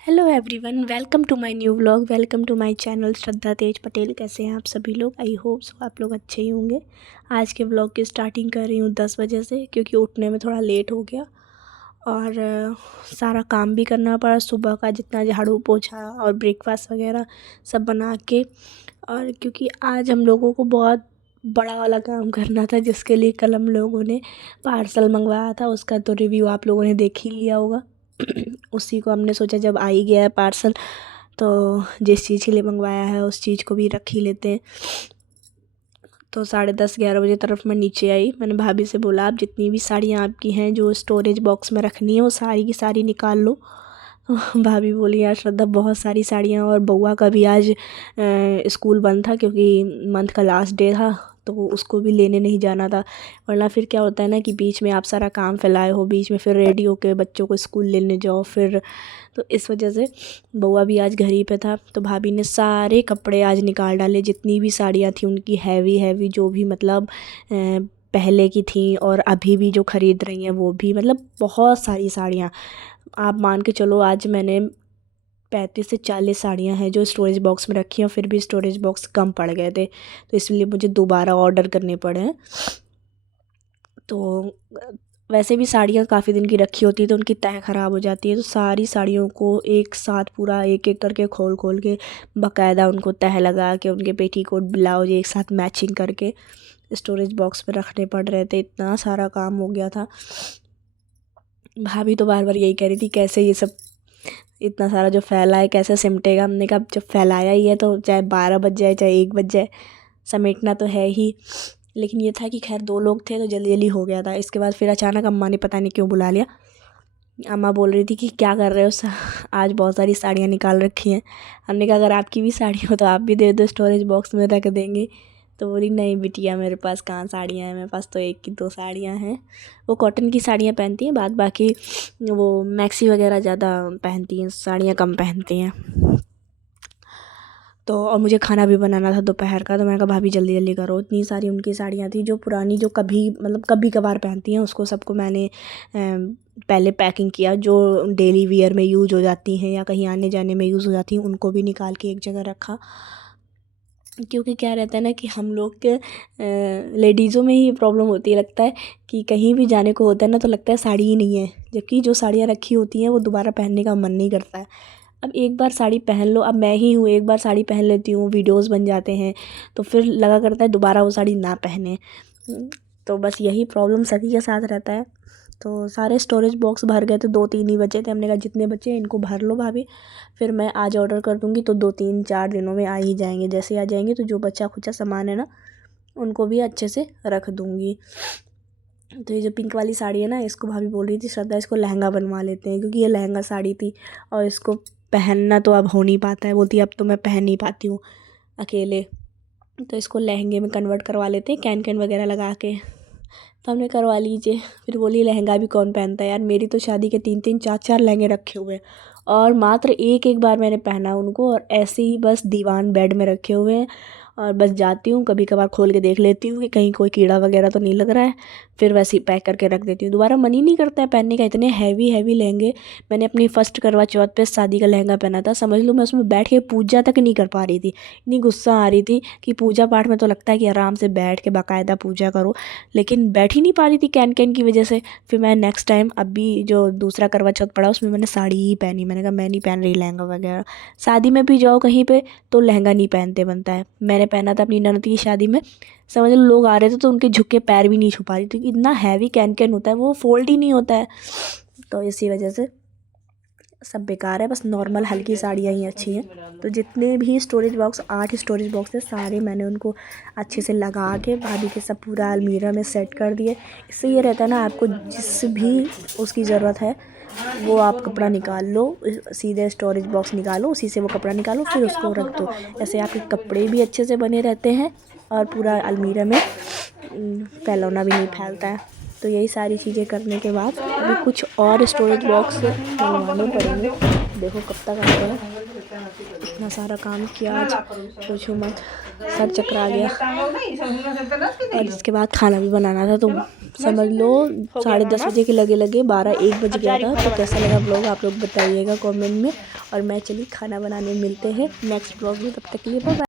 Hello everyone, welcome to my new vlog. Welcome to my channel Shraddha Tej Patel. कैसे हैं आप सभी लोग? आई होप सो आप लोग अच्छे ही होंगे। आज के व्लॉग की स्टार्टिंग कर रही हूँ 10 बजे से, क्योंकि उठने में थोड़ा लेट हो गया और सारा काम भी करना पड़ा सुबह का, जितना झाड़ू पोछा और ब्रेकफास्ट वगैरह सब बना के। और क्योंकि आज हम लोगों को बहुत बड़ा वाला काम करना था, जिसके लिए कल हम लोगों ने पार्सल मंगवाया था, उसका तो रिव्यू आप लोगों ने देख ही लिया होगा। उसी को हमने सोचा जब आ ही गया है पार्सल, तो जिस चीज़ के लिए मंगवाया है उस चीज़ को भी रख ही लेते हैं। तो 10:30-11 बजे तरफ मैं नीचे आई। मैंने भाभी से बोला, आप जितनी भी साड़ियाँ आपकी हैं जो स्टोरेज बॉक्स में रखनी है वो सारी की सारी निकाल लो। भाभी बोली, यार श्रद्धा बहुत सारी साड़ियाँ, और बउआ का भी आज स्कूल बंद था क्योंकि मंथ का लास्ट डे था, तो उसको भी लेने नहीं जाना था। वरना फिर क्या होता है ना कि बीच में आप सारा काम फैलाए हो, बीच में फिर रेडी होके बच्चों को स्कूल लेने जाओ फिर, तो इस वजह से बउआ भी आज घर ही पे था। तो भाभी ने सारे कपड़े आज निकाल डाले, जितनी भी साड़ियाँ थी उनकी, हैवी हैवी जो भी मतलब पहले की थी और अभी भी जो ख़रीद रही हैं वो भी, मतलब बहुत सारी साड़ियाँ। आप मान के चलो, आज मैंने 35 से 40 साड़ियाँ हैं जो स्टोरेज बॉक्स में रखी हैं, फिर भी स्टोरेज बॉक्स कम पड़ गए थे, तो इसलिए मुझे दोबारा ऑर्डर करने पड़े हैं। तो वैसे भी साड़ियाँ काफ़ी दिन की रखी होती है तो उनकी तह ख़राब हो जाती है, तो सारी साड़ियों को एक साथ पूरा एक एक करके खोल खोल के बाकायदा उनको तह लगा के, उनके पेटीकोट ब्लाउज एक साथ मैचिंग करके स्टोरेज बॉक्स में रखने पड़ रहे थे। इतना सारा काम हो गया था। भाभी तो बार बार यही कह रही थी, कैसे ये सब इतना सारा जो फैला है कैसे सिमटेगा। हमने कहा जब फैलाया ही है तो चाहे 12 बज जाए चाहे 1 बज जाए, समेटना तो है ही। लेकिन ये था कि खैर 2 लोग थे तो जल्दी जल्दी हो गया था। इसके बाद फिर अचानक अम्मा ने पता नहीं क्यों बुला लिया। अम्मा बोल रही थी कि क्या कर रहे हो, आज बहुत सारी साड़ियाँ निकाल रखी हैं। हमने कहा अगर आपकी भी साड़ी हो तो आप भी दे दो, स्टोरेज बॉक्स में रख देंगे। तो बोली, नहीं बिटिया मेरे पास कहाँ साड़ियाँ हैं, मेरे पास तो 1 की 2 साड़ियाँ हैं। वो कॉटन की साड़ियाँ पहनती हैं, बाद बाकी वो मैक्सी वगैरह ज़्यादा पहनती हैं, साड़ियाँ कम पहनती हैं। तो और मुझे खाना भी बनाना था दोपहर का, तो मैंने कहा भाभी जल्दी जल्दी करो। इतनी सारी उनकी साड़ियाँ थी जो पुरानी, जो कभी मतलब कभी कभार पहनती हैं, उसको सबको मैंने पहले पैकिंग किया। जो डेली वियर में यूज़ हो जाती हैं या कहीं आने जाने में यूज़ हो जाती हैं उनको भी निकाल के एक जगह रखा। क्योंकि क्या रहता है ना कि हम लोग के लेडीज़ों में ही प्रॉब्लम होती है, लगता है कि कहीं भी जाने को होता है ना तो लगता है साड़ी ही नहीं है, जबकि जो साड़ियाँ रखी होती हैं वो दोबारा पहनने का मन नहीं करता है। अब एक बार साड़ी पहन लो, अब मैं ही हूँ, एक बार साड़ी पहन लेती हूँ, वीडियोस बन जाते हैं, तो फिर लगा करता है दोबारा वो साड़ी ना पहने। तो बस यही प्रॉब्लम सभी के साथ रहता है। तो सारे स्टोरेज बॉक्स भर गए थे, 2-3 ही बचे थे। हमने कहा जितने बचे इनको भर लो भाभी, फिर मैं आज ऑर्डर कर दूँगी तो 2-3-4 दिनों में आ ही जाएंगे। जैसे ही आ जाएंगे तो जो बचा खुचा सामान है ना उनको भी अच्छे से रख दूँगी। तो ये जो पिंक वाली साड़ी है ना, इसको भाभी बोल रही थी श्रद्धा इसको लहंगा बनवा लेते हैं, क्योंकि ये लहंगा साड़ी थी और इसको पहनना तो अब हो नहीं पाता है। बोलती अब तो मैं पहन नहीं पाती हूँ अकेले, तो इसको लहंगे में कन्वर्ट करवा लेते हैं, कैन कैन वगैरह लगा के। तो हमने करवा लीजिए। फिर बोली लहंगा भी कौन पहनता है यार, मेरी तो शादी के 3-3 4-4 लहंगे रखे हुए हैं और मात्र एक एक बार मैंने पहना उनको, और ऐसे ही बस दीवान बेड में रखे हुए हैं। और बस जाती हूँ, कभी कभार खोल के देख लेती हूँ कि कहीं कोई कीड़ा वगैरह तो नहीं लग रहा है, फिर वैसे ही पैक करके रख देती हूँ। दोबारा मन ही नहीं करता है पहनने का, इतने हैवी हैवी लहंगे। मैंने अपनी फर्स्ट करवा चौथ पे शादी का लहंगा पहना था, समझ लो मैं उसमें बैठ के पूजा तक नहीं कर पा रही थी। इतनी गुस्सा आ रही थी कि पूजा पाठ में तो लगता है कि आराम से बैठ के बाकायदा पूजा करो, लेकिन बैठ ही नहीं पा रही थी कैन कैन की वजह से। फिर मैं नेक्स्ट टाइम अभी जो दूसरा करवा चौथ पड़ा उसमें मैंने साड़ी ही पहनी। मैंने कहा मैं नहीं पहन रही लहंगा वगैरह। शादी में भी जाओ कहीं पे तो लहंगा नहीं पहनते बनता है। मैंने पहना था अपनी ननद की शादी में, समझ लो लोग आ रहे थे तो उनके झुक के पैर भी नहीं छुपा रही थी, इतना हैवी कैन कैन होता है, वो फोल्ड ही नहीं होता है। तो इसी वजह से सब बेकार है, बस नॉर्मल हल्की साड़ियाँ ही अच्छी हैं। तो जितने भी स्टोरेज बॉक्स, 8 स्टोरेज बॉक्स थे, सारे मैंने उनको अच्छे से लगा के भाभी के सब पूरा अलमीरा में सेट कर दिए। इससे ये रहता है ना, आपको जिस भी उसकी ज़रूरत है वो आप कपड़ा निकाल लो, सीधे स्टोरेज बॉक्स निकालो, उसी से वो कपड़ा निकालो, फिर उसको रख दो। ऐसे आपके कपड़े भी अच्छे से बने रहते हैं और पूरा अलमीरा में फैलौना भी नहीं फैलता है। तो यही सारी चीज़ें करने के बाद अभी कुछ और स्टोरेज बॉक्स मंगवाने पड़ेंगे, देखो कब तक आते हैं। इतना सारा काम किया आज, पूछो मत, सर चकरा गया। और इसके बाद खाना भी बनाना था, तो समझ लो 10:30 बजे के लगे लगे 12-1 बज गया था। तो कैसा लगा ब्लॉग आप लोग बताइएगा कमेंट में, और मैं चली खाना बनाने। मिलते हैं नेक्स्ट ब्लॉग में, तब तक के लिए बाय बाय।